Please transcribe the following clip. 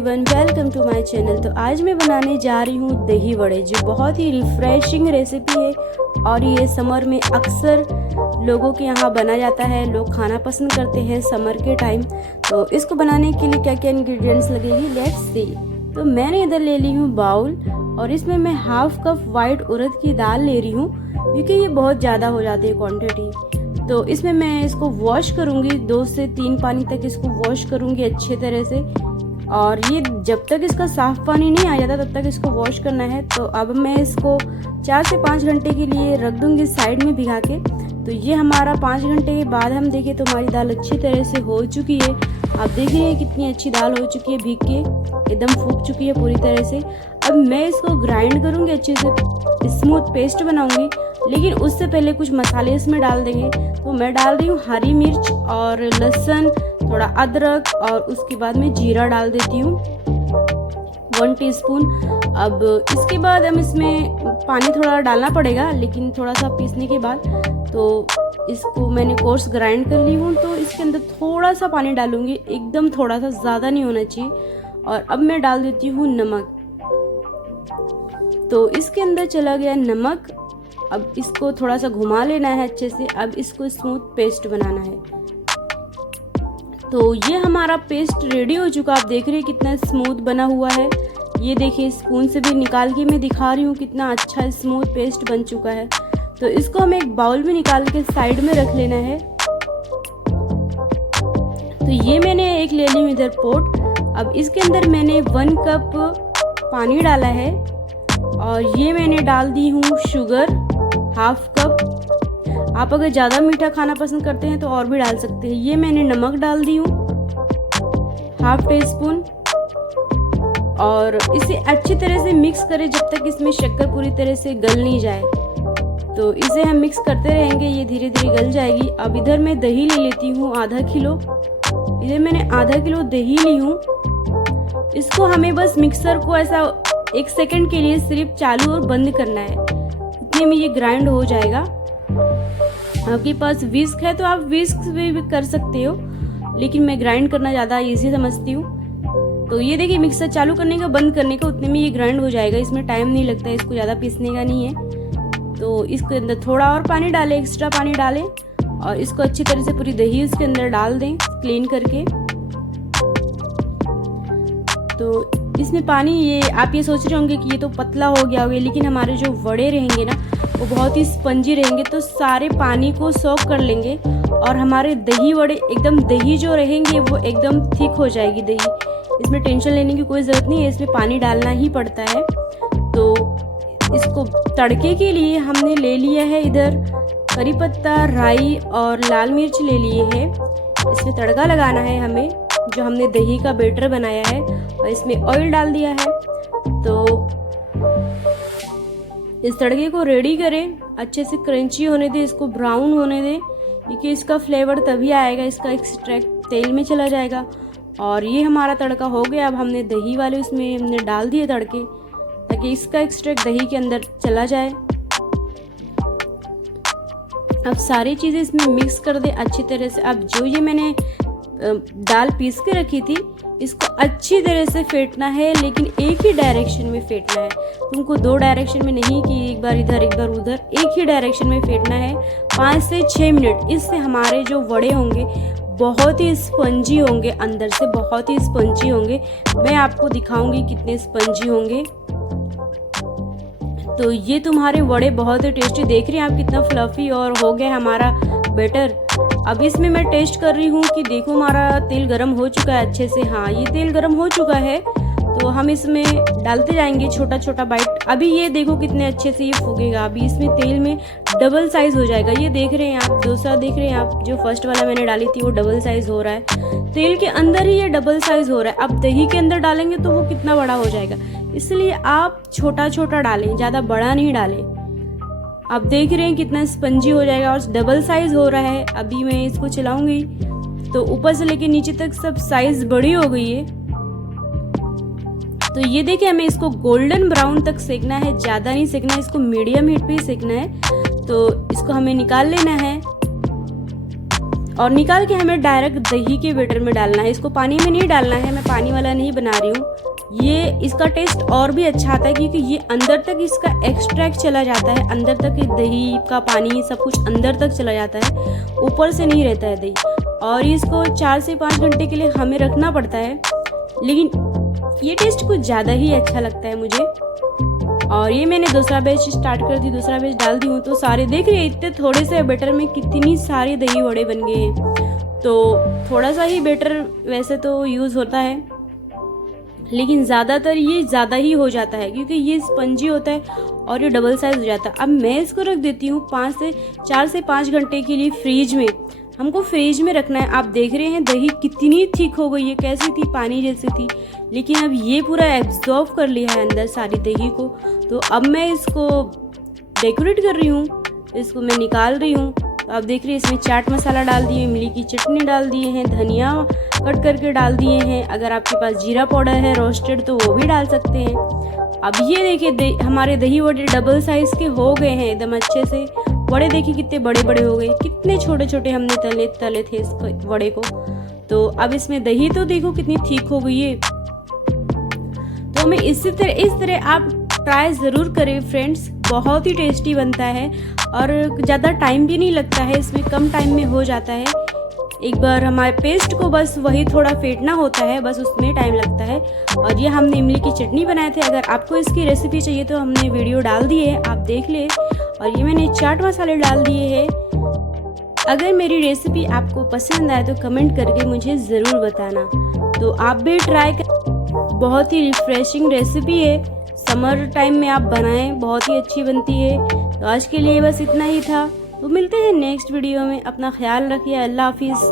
Everyone, welcome to my channel. तो आज मैं बनाने जा रही हूँ दही वड़े, जो बहुत ही रिफ्रेशिंग रेसिपी है और ये समर में अक्सर लोगों के यहाँ बना जाता है। लोग खाना पसंद करते हैं समर के टाइम। तो इसको बनाने के लिए क्या क्या इंग्रेडिएंट्स लगेगी, लेट्स सी। तो मैंने इधर ले ली हूँ बाउल और इसमें मैं हाफ कप वाइट उड़द की दाल ले रही हूँ, क्योंकि ये बहुत ज़्यादा हो जाती है क्वान्टिटी। तो इसमें मैं इसको वॉश करूँगी, 2 से 3 पानी तक इसको वॉश करूँगी अच्छे तरह से। और ये जब तक इसका साफ़ पानी नहीं आ जाता तब तक इसको वॉश करना है। तो अब मैं इसको 4 से 5 घंटे के लिए रख दूँगी साइड में भिगा के। तो ये हमारा 5 घंटे के बाद हम देखें तो हमारी दाल अच्छी तरह से हो चुकी है। आप देख रहे हैं कितनी अच्छी दाल हो चुकी है, भीग के एकदम फूक चुकी है पूरी तरह से। अब मैं इसको ग्राइंड करूँगी, अच्छे से स्मूथ पेस्ट बनाऊँगी। लेकिन उससे पहले कुछ मसाले इसमें डाल देंगे। तो मैं डाल रही हूँ हरी मिर्च और लहसुन, थोड़ा अदरक और उसके बाद में जीरा डाल देती हूँ 1 टीस्पून। अब इसके बाद हम इसमें पानी थोड़ा डालना पड़ेगा, लेकिन थोड़ा सा पीसने के बाद। तो इसको मैंने कोर्स ग्राइंड कर ली हूँ, तो इसके अंदर थोड़ा सा पानी डालूँगी, एकदम थोड़ा सा, ज़्यादा नहीं होना चाहिए। और अब मैं डाल देती हूँ नमक। तो इसके अंदर चला गया नमक। अब इसको थोड़ा सा घुमा लेना है अच्छे से। अब इसको स्मूथ पेस्ट बनाना है। तो ये हमारा पेस्ट रेडी हो चुका। आप देख रहे हैं कितना स्मूथ बना हुआ है। ये देखिए, स्पून से भी निकाल के मैं दिखा रही हूँ कितना अच्छा स्मूथ पेस्ट बन चुका है। तो इसको हम एक बाउल में निकाल के साइड में रख लेना है। तो ये मैंने एक ले ली हूँ इधर पोट। अब इसके अंदर मैंने 1 कप पानी डाला है और ये मैंने डाल दी हूँ शुगर हाफ कप। आप अगर ज़्यादा मीठा खाना पसंद करते हैं तो और भी डाल सकते हैं। ये मैंने नमक डाल दी हूँ हाफ टीस्पून। और इसे अच्छी तरह से मिक्स करें जब तक इसमें शक्कर पूरी तरह से गल नहीं जाए। तो इसे हम मिक्स करते रहेंगे, ये धीरे धीरे गल जाएगी। अब इधर मैं दही ले लेती हूँ आधा किलो। इधर मैंने आधा किलो दही ली हूँ। इसको हमें बस मिक्सर को ऐसा 1 सेकंड के लिए सिर्फ चालू और बंद करना है, उतने में ये ग्राइंड हो जाएगा। आपके पास विस्क है तो आप विस्क से भी कर सकते हो, लेकिन मैं ग्राइंड करना ज़्यादा इजी समझती हूँ। तो ये देखिए, मिक्सर चालू करने का बंद करने का उतने में ये ग्राइंड हो जाएगा। इसमें टाइम नहीं लगता है, इसको ज़्यादा पीसने का नहीं है। तो इसके अंदर थोड़ा और पानी डालें, एक्स्ट्रा पानी डालें और इसको अच्छी तरह से पूरी दही उसके अंदर डाल दें क्लीन करके। तो इसमें पानी, ये आप ये सोच रहे होंगे कि ये तो पतला हो गया होगा, लेकिन हमारे जो वड़े रहेंगे ना वो बहुत ही स्पंजी रहेंगे। तो सारे पानी को सोक कर लेंगे और हमारे दही वड़े एकदम, दही जो रहेंगे वो एकदम थिक हो जाएगी दही। इसमें टेंशन लेने की कोई ज़रूरत नहीं है, इसमें पानी डालना ही पड़ता है। तो इसको तड़के के लिए हमने ले लिया है इधर करी पत्ता, राई और लाल मिर्च ले लिए हैं। इसमें तड़का लगाना है हमें, जो हमने दही का बैटर बनाया है, और इसमें ऑयल डाल दिया है। तो इस तड़के को रेडी करें, अच्छे से क्रंची होने दें, इसको ब्राउन होने दें, क्योंकि इसका फ्लेवर तभी आएगा, इसका एक्सट्रैक्ट तेल में चला जाएगा। और ये हमारा तड़का हो गया। अब हमने दही वाले उसमें हमने डाल दिए तड़के, ताकि इसका एक्सट्रैक्ट दही के अंदर चला जाए। अब सारी चीज़ें इसमें मिक्स कर दें अच्छी तरह से। अब जो ये मैंने दाल पीस के रखी थी, इसको अच्छी तरह से फेंटना है, लेकिन एक ही डायरेक्शन में फेंटना है। तुमको 2 डायरेक्शन में नहीं कि एक बार इधर एक बार उधर, एक ही डायरेक्शन में फेंटना है 5 से 6 मिनट। इससे हमारे जो वड़े होंगे बहुत ही स्पंजी होंगे, अंदर से बहुत ही स्पंजी होंगे। मैं आपको दिखाऊंगी कितने स्पंजी होंगे। तो ये तुम्हारे वड़े बहुत ही टेस्टी, देख रहे हैं आप कितना फ्लफी और हो गया हमारा बैटर। अब इसमें मैं टेस्ट कर रही हूँ कि देखो हमारा तेल गरम हो चुका है अच्छे से। हाँ, ये तेल गरम हो चुका है। तो हम इसमें डालते जाएंगे छोटा छोटा बाइट। अभी ये देखो कितने अच्छे से ये फूकेगा। अभी इसमें तेल में डबल साइज़ हो जाएगा। ये देख रहे हैं आप, डोसा देख रहे हैं आप, जो फर्स्ट वाला मैंने डाली थी वो डबल साइज़ हो रहा है। तेल के अंदर ही ये डबल साइज़ हो रहा है। अब दही के अंदर डालेंगे तो वो कितना बड़ा हो जाएगा, इसलिए आप छोटा छोटा डालें, ज़्यादा बड़ा नहीं डालें। आप देख रहे हैं कितना स्पंजी हो जाएगा और डबल साइज़ हो रहा है। अभी मैं इसको चलाऊंगी तो ऊपर से लेके नीचे तक सब साइज़ बड़ी हो गई है। तो ये देखिए, हमें इसको गोल्डन ब्राउन तक सेकना है, ज़्यादा नहीं सेकना है, इसको मीडियम हीट पे ही सेकना है। तो इसको हमें निकाल लेना है और निकाल के हमें डायरेक्ट दही के बैटर में डालना है। इसको पानी में नहीं डालना है, मैं पानी वाला नहीं बना रही हूँ। ये इसका टेस्ट और भी अच्छा आता है क्योंकि ये अंदर तक इसका एक्सट्रैक्ट चला जाता है, अंदर तक दही का पानी सब कुछ अंदर तक चला जाता है, ऊपर से नहीं रहता है दही। और इसको 4 से 5 घंटे के लिए हमें रखना पड़ता है, लेकिन ये टेस्ट कुछ ज़्यादा ही अच्छा लगता है मुझे। और ये मैंने दूसरा बैच स्टार्ट कर दी, दूसरा बैच डाल दी हूँ। तो सारे देख रहे हैं इतने थोड़े से बैटर में कितनी सारी दही वड़े बन गए हैं। तो थोड़ा सा ही बैटर वैसे तो यूज़ होता है, लेकिन ज़्यादातर ये ज़्यादा ही हो जाता है क्योंकि ये स्पंजी होता है और ये डबल साइज़ हो जाता है। अब मैं इसको रख देती हूँ 4 से 5 घंटे के लिए फ्रीज में। हमको फ्रीज में रखना है। आप देख रहे हैं दही कितनी थिक हो गई है, कैसी थी, पानी जैसी थी, लेकिन अब ये पूरा एब्जॉर्व कर लिया है अंदर सारी दही को। तो अब मैं इसको डेकोरेट कर रही हूँ, इसको मैं निकाल रही हूँ। तो आप देख रहे हैं इसमें चाट मसाला डाल दिए, इमली की चटनी डाल दिए हैं, धनिया कट करके डाल दिए हैं। अगर आपके पास जीरा पाउडर है रोस्टेड तो वो भी डाल सकते हैं। अब ये देखिए हमारे दही वड़े डबल साइज़ के हो गए हैं एकदम अच्छे से। वड़े देखिए कितने बड़े बड़े हो गए, कितने छोटे छोटे हमने तले थे इस वड़े को। तो अब इसमें दही तो देखो कितनी थिक हो गई है। तो मैं इस तरह आप ट्राई ज़रूर करें फ्रेंड्स, बहुत ही टेस्टी बनता है और ज़्यादा टाइम भी नहीं लगता है, इसमें कम टाइम में हो जाता है। एक बार हमारे पेस्ट को बस वही थोड़ा फेंटना होता है, बस उसमें टाइम लगता है। और ये हमने इमली की चटनी बनाए थे, अगर आपको इसकी रेसिपी चाहिए तो हमने वीडियो डाल दी है, आप देख ले। और ये मैंने चाट मसाले डाल दिए हैं। अगर मेरी रेसिपी आपको पसंद आए तो कमेंट करके मुझे ज़रूर बताना। तो आप भी ट्राई कर, बहुत ही रिफ्रेशिंग रेसिपी है, समर टाइम में आप बनाएं, बहुत ही अच्छी बनती है। तो आज के लिए बस इतना ही था। तो मिलते हैं नेक्स्ट वीडियो में, अपना ख्याल रखिए, अल्लाह हाफिज़।